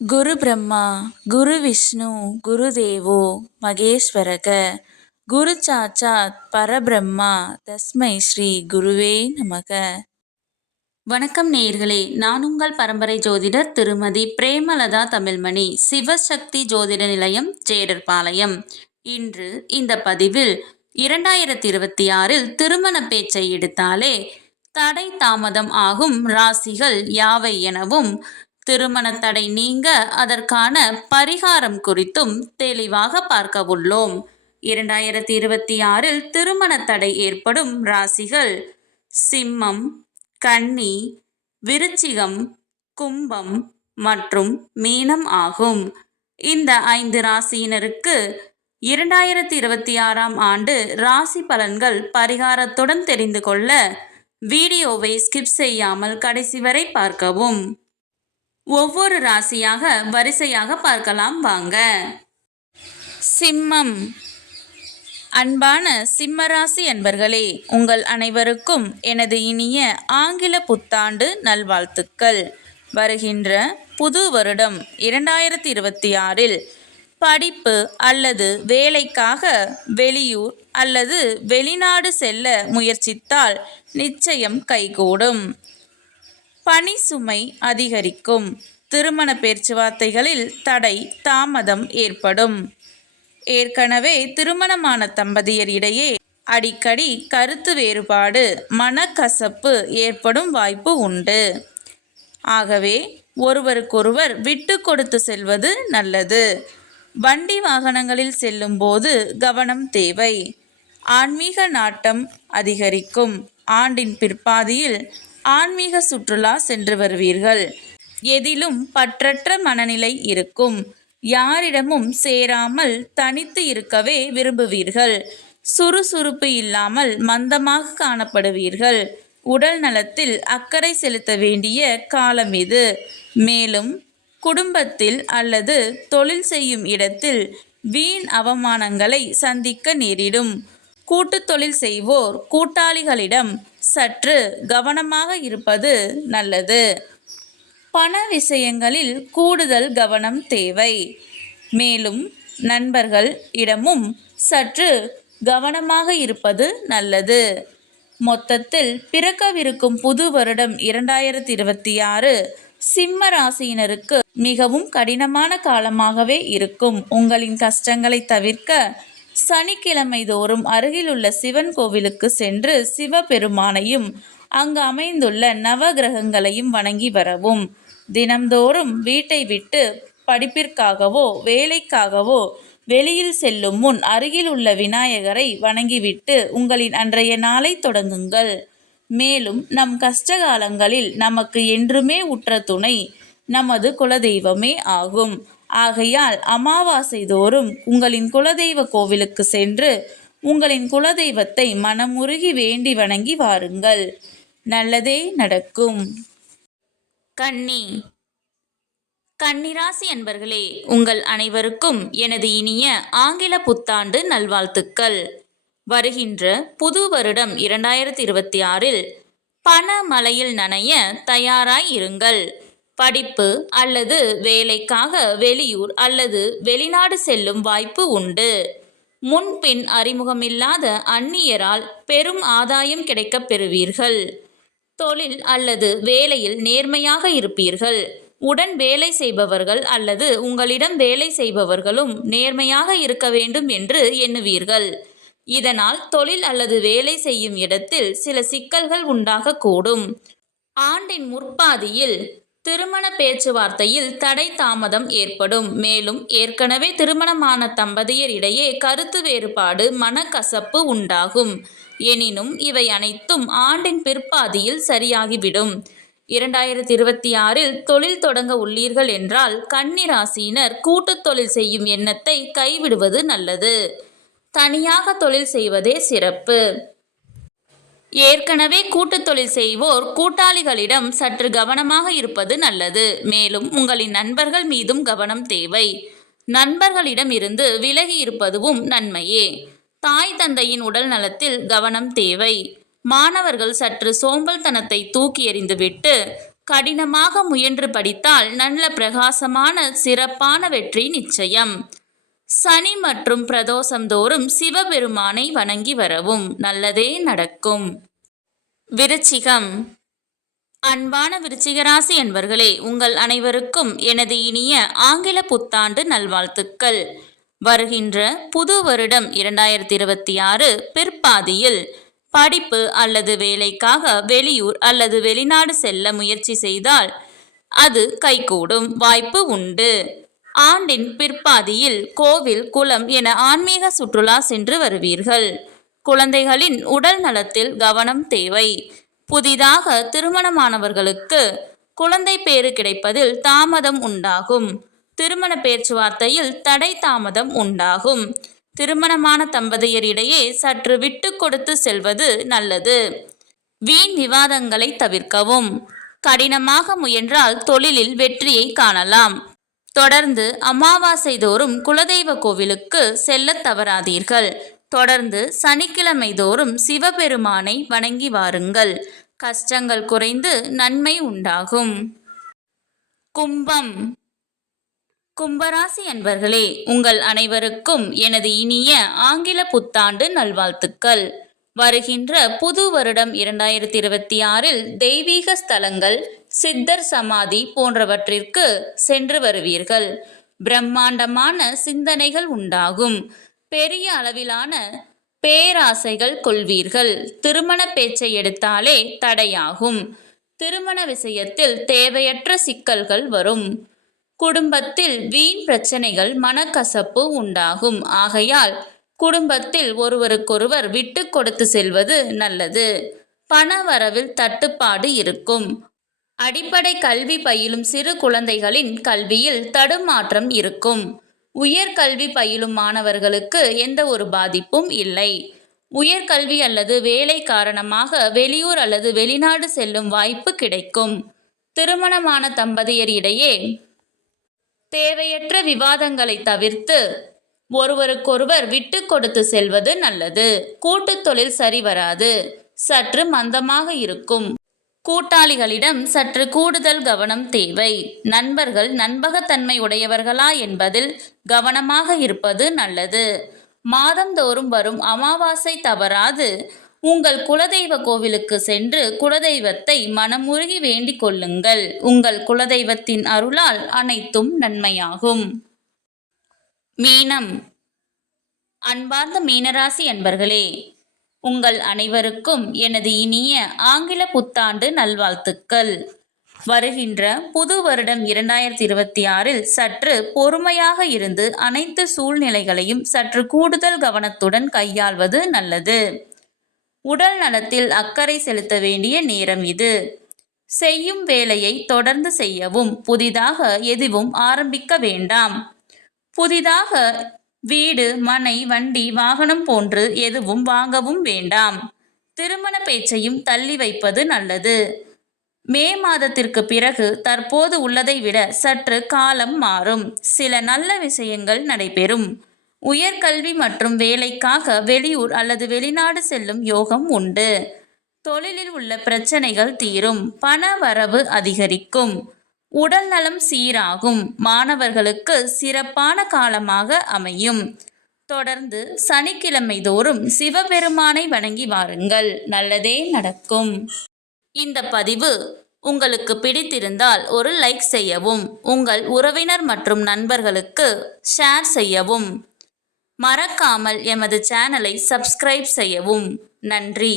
குரு பிரம்மா குரு விஷ்ணு குரு தேவோ மகேஸ்வரக குரு சாச்சாத் பரபிரம்மா தஸ்மை ஸ்ரீ குருவே நமக. வணக்கம் நேயர்களே. நான் உங்கள் பரம்பரை ஜோதிடர் திருமதி பிரேமலதா தமிழ்மணி சிவசக்தி ஜோதிட நிலையம் ஜேடர்பாளையம் இன்று இந்த பதிவில் இரண்டாயிரத்தி இருபத்தி ஆறில் திருமண பேச்சை எடுத்தாலே தடை தாமதம் ஆகும் ராசிகள் யாவை எனவும் திருமண தடை நீங்க அதற்கான பரிகாரம் குறித்தும் தெளிவாக பார்க்க உள்ளோம். இரண்டாயிரத்தி இருபத்தி ஆறில் திருமண தடை ஏற்படும் ராசிகள் சிம்மம் கன்னி விருச்சிகம் கும்பம் மற்றும் மீனம் ஆகும். இந்த ஐந்து ராசியினருக்கு இரண்டாயிரத்தி இருபத்தி ஆறாம் ஆண்டு ராசி பலன்கள் பரிகாரத்துடன் தெரிந்து கொள்ள வீடியோவை ஸ்கிப் செய்யாமல் கடைசி வரை பார்க்கவும். ஒவ்வொரு ராசியாக வரிசையாக பார்க்கலாம் வாங்க. சிம்மம். அன்பான சிம்மராசி அன்பர்களே உங்கள் அனைவருக்கும் எனது இனிய ஆங்கில புத்தாண்டு நல்வாழ்த்துக்கள். வருகின்ற புது வருடம் இரண்டாயிரத்தி இருபத்தி ஆறில் படிப்பு அல்லது வேலைக்காக வெளியூர் அல்லது வெளிநாடு செல்ல முயற்சித்தால் நிச்சயம் கைகூடும். பணி சுமை அதிகரிக்கும். திருமண பேச்சுவார்த்தைகளில் தடை தாமதம் ஏற்படும். ஏற்கனவே திருமணமான தம்பதியர் இடையே அடிக்கடி கருத்து வேறுபாடு மனக்கசப்பு ஏற்படும் வாய்ப்பு உண்டு. ஆகவே ஒருவருக்கொருவர் விட்டு கொடுத்து செல்வது நல்லது. வண்டி வாகனங்களில் செல்லும்போது கவனம் தேவை. ஆன்மீக நாட்டம் அதிகரிக்கும். ஆண்டின் பிற்பாதியில் ஆன்மீக சுற்றுலா சென்று வருவீர்கள். எதிலும் பற்றற்ற மனநிலை இருக்கும். யாரிடமும் சேராமல் தனித்து இருக்கவே விரும்புவீர்கள். சுறுசுறுப்பு இல்லாமல் மந்தமாக காணப்படுவீர்கள். உடல் நலத்தில் அக்கறை செலுத்த வேண்டிய காலம் இது. மேலும் குடும்பத்தில் அல்லது தொழில் செய்யும் இடத்தில் வீண் அவமானங்களை சந்திக்க நேரிடும். கூட்டு தொழில் செய்வோர் கூட்டாளிகளிடம் சற்று கவனமாக இருப்பது நல்லது. பண விஷயங்களில் கூடுதல் கவனம் தேவை. மேலும் நண்பர்கள் இடமும் சற்று கவனமாக இருப்பது நல்லது. மொத்தத்தில் பிறக்கவிருக்கும் புது வருடம் இரண்டாயிரத்தி இருபத்தி ஆறு சிம்ம ராசியினருக்கு மிகவும் கடினமான காலமாகவே இருக்கும். உங்களின் கஷ்டங்களை தவிர்க்க சனிக்கிழமை தோறும் அருகிலுள்ள சிவன் கோவிலுக்கு சென்று சிவபெருமானையும் அங்கு அமைந்துள்ள நவகிரகங்களையும் வணங்கி வரவும். தினம்தோறும் வீட்டை விட்டு படிப்பிற்காகவோ வேலைக்காகவோ வெளியில் செல்லும் முன் அருகில் உள்ள விநாயகரை வணங்கிவிட்டு உங்களின் அன்றைய நாளை தொடங்குங்கள். மேலும் நம் கஷ்டகாலங்களில் நமக்கு என்றுமே உற்ற துணை நமது குலதெய்வமே ஆகும். ஆகையால் அமாவாசை தோறும் உங்களின் குலதெய்வ கோவிலுக்கு சென்று உங்களின் குலதெய்வத்தை மனமுருகி வேண்டி வணங்கி வாருங்கள். நல்லதே நடக்கும். கன்னி. கன்னிராசி அன்பர்களே உங்கள் அனைவருக்கும் எனது இனிய ஆங்கில புத்தாண்டு நல்வாழ்த்துக்கள். வருகின்ற புது வருடம் இரண்டாயிரத்தி இருபத்தி ஆறில் பண மலையில் நனைய தயாராய் இருங்கள். படிப்பு அல்லது வேலைக்காக வெளியூர் அல்லது வெளிநாடு செல்லும் வாய்ப்பு உண்டு. முன்பின் அறிமுகமில்லாத அந்நியரால் பெரும் ஆதாயம் கிடைக்கப் பெறுவீர்கள். தொழில் அல்லது வேலையில் நேர்மையாக இருப்பீர்கள். உடன் வேலை செய்பவர்கள் அல்லது உங்களிடம் வேலை செய்பவர்களும் நேர்மையாக இருக்க வேண்டும் என்று எண்ணுவீர்கள். இதனால் தொழில் அல்லது வேலை செய்யும் இடத்தில் சில சிக்கல்கள் உண்டாகக்கூடும். ஆண்டின் முற்பாதியில் திருமண பேச்சுவார்த்தையில் தடை தாமதம் ஏற்படும். மேலும் ஏற்கனவே திருமணமான தம்பதியர் இடையே கருத்து வேறுபாடு மனக்கசப்பு உண்டாகும். எனினும் இவை அனைத்தும் ஆண்டின் பிற்பாதியில் சரியாகிவிடும். இரண்டாயிரத்தி இருபத்தி ஆறில் தொழில் தொடங்க உள்ளீர்கள் என்றால் கன்னிராசியினர் கூட்டுத் தொழில் செய்யும் எண்ணத்தை கைவிடுவது நல்லது. தனியாக தொழில் செய்வதே சிறப்பு. ஏற்கனவே கூட்டு தொழில் செய்வோர் கூட்டாளிகளிடம் சற்று கவனமாக இருப்பது நல்லது. மேலும் உங்களின் நண்பர்கள் மீதும் கவனம் தேவை. நண்பர்களிடம் இருந்து விலகி இருப்பதுவும் நன்மையே. தாய் தந்தையின் உடல் நலத்தில் கவனம் தேவை. மாணவர்கள் சற்று சோம்பல்தனத்தை தூக்கி எறிந்துவிட்டு கடினமாக முயன்று படித்தால் நல்ல பிரகாசமான சிறப்பான வெற்றி நிச்சயம். சனி மற்றும் பிரதோஷம் தோறும் சிவபெருமானை வணங்கி வரவும் நல்லதே நடக்கும். விருச்சிகம். அன்பான விருச்சிகராசி என்பர்களே உங்கள் அனைவருக்கும் எனது இனிய ஆங்கில புத்தாண்டு நல்வாழ்த்துக்கள். வருகின்ற புது வருடம் இரண்டாயிரத்தி இருபத்தி ஆறு பிற்பாதியில் படிப்பு அல்லது வேலைக்காக வெளியூர் அல்லது வெளிநாடு செல்ல முயற்சி செய்தால் அது கைகூடும் வாய்ப்பு உண்டு. ஆண்டின் பிற்பாதியில் கோவில் குளம் என ஆன்மீக சுற்றுலா சென்று வருவீர்கள். குழந்தைகளின் உடல் நலத்தில் கவனம் தேவை. புதிதாக திருமணமானவர்களுக்கு குழந்தை பேறு கிடைப்பதில் தாமதம் உண்டாகும். திருமண பேச்சுவார்த்தையில் தடை தாமதம் உண்டாகும். திருமணமான தம்பதியரிடையே சற்று விட்டு கொடுத்து செல்வது நல்லது. வீண் விவாதங்களை தவிர்க்கவும். கடினமாக முயன்றால் தொழிலில் வெற்றியை காணலாம். தொடர்ந்து அமாவாசை தோறும் குலதெய்வ கோவிலுக்கு செல்லத் தவறாதீர்கள். தொடர்ந்து சனிக்கிழமை தோறும் சிவபெருமானை வணங்கி வாருங்கள். கஷ்டங்கள் குறைந்து நன்மை உண்டாகும். கும்பம். கும்பராசி அன்பர்களே உங்கள் அனைவருக்கும் எனது இனிய ஆங்கில புத்தாண்டு நல்வாழ்த்துக்கள். வருகின்ற புது வருடம் இரண்டாயிரத்தி இருபத்தி ஆறில் தெய்வீக ஸ்தலங்கள் சித்தர் சமாதி போன்றவற்றிற்கு சென்று வருவீர்கள். பிரம்மாண்டமான சிந்தனைகள் உண்டாகும். பெரிய அளவிலான பேராசைகள் கொள்வீர்கள். திருமண பேச்சை எடுத்தாலே தடையாகும். திருமண விஷயத்தில் தேவையற்ற சிக்கல்கள் வரும். குடும்பத்தில் வீண் பிரச்சனைகள் மனக்கசப்பு உண்டாகும். ஆகையால் குடும்பத்தில் ஒருவருக்கொருவர் விட்டு கொடுத்து செல்வது நல்லது. பண வரவில் தட்டுப்பாடு இருக்கும். அடிப்படை கல்வி பயிலும் சிறு குழந்தைகளின் கல்வியில் தடுமாற்றம் இருக்கும். உயர்கல்வி பயிலும் மாணவர்களுக்கு எந்த ஒரு பாதிப்பும் இல்லை. உயர்கல்வி அல்லது வேலை காரணமாக வெளியூர் அல்லது வெளிநாடு செல்லும் வாய்ப்பு கிடைக்கும். திருமணமான தம்பதியரிடையே தேவையற்ற விவாதங்களை தவிர்த்து ஒருவருக்கொருவர் விட்டு கொடுத்து செல்வது நல்லது. கூட்டுத் தொழில் சரிவராது சற்று மந்தமாக இருக்கும். கூட்டாளிகளிடம் சற்று கூடுதல் கவனம் தேவை. நண்பர்கள் நண்பகத்தன்மை உடையவர்களா என்பதில் கவனமாக இருப்பது நல்லது. மாதந்தோறும் வரும் அமாவாசை தவறாது. உங்கள் குலதெய்வ கோவிலுக்கு சென்று குலதெய்வத்தை மனமுருகி வேண்டிக் கொள்ளுங்கள். உங்கள் குலதெய்வத்தின் அருளால் அனைத்தும் நன்மையாகும். மீனம். அன்பார்ந்த மீனராசி அன்பர்களே உங்கள் அனைவருக்கும் எனது இனிய ஆங்கில புத்தாண்டு நல்வாழ்த்துக்கள். வருகின்ற புது வருடம் இரண்டாயிரத்தி இருபத்தி ஆறில் சற்று பொறுமையாக இருந்து அனைத்து சூழ்நிலைகளையும் சற்று கூடுதல் கவனத்துடன் கையாள்வது நல்லது. உடல் நலத்தில் அக்கறை செலுத்த வேண்டிய நேரம் இது. செய்யும் வேலையை தொடர்ந்து செய்யவும் புதிதாக எதுவும் ஆரம்பிக்க வேண்டாம். புதிதாக வீடு மனை வண்டி வாகனம் போன்று எதுவும் வாங்கவும் வேண்டாம். திருமண பேச்சையும் தள்ளி வைப்பது நல்லது. மே மாதத்திற்கு பிறகு தற்போது உள்ளதை விட சற்று காலம் மாறும். சில நல்ல விஷயங்கள் நடைபெறும். உயர்கல்வி மற்றும் வேலைக்காக வெளியூர் அல்லது வெளிநாடு செல்லும் யோகம் உண்டு. தொழிலில் உள்ள பிரச்சனைகள் தீரும். பண வரவு அதிகரிக்கும். உடல் நலம் சீராகும். மாணவர்களுக்கு சிறப்பான காலமாக அமையும். தொடர்ந்து சனிக்கிழமை தோறும் சிவபெருமானை வணங்கி வாருங்கள். நல்லதே நடக்கும். இந்த பதிவு உங்களுக்கு பிடித்திருந்தால் ஒரு லைக் செய்யவும் உங்கள் உறவினர் மற்றும் நண்பர்களுக்கு ஷேர் செய்யவும். மறக்காமல் எமது சேனலை சப்ஸ்கிரைப் செய்யவும். நன்றி.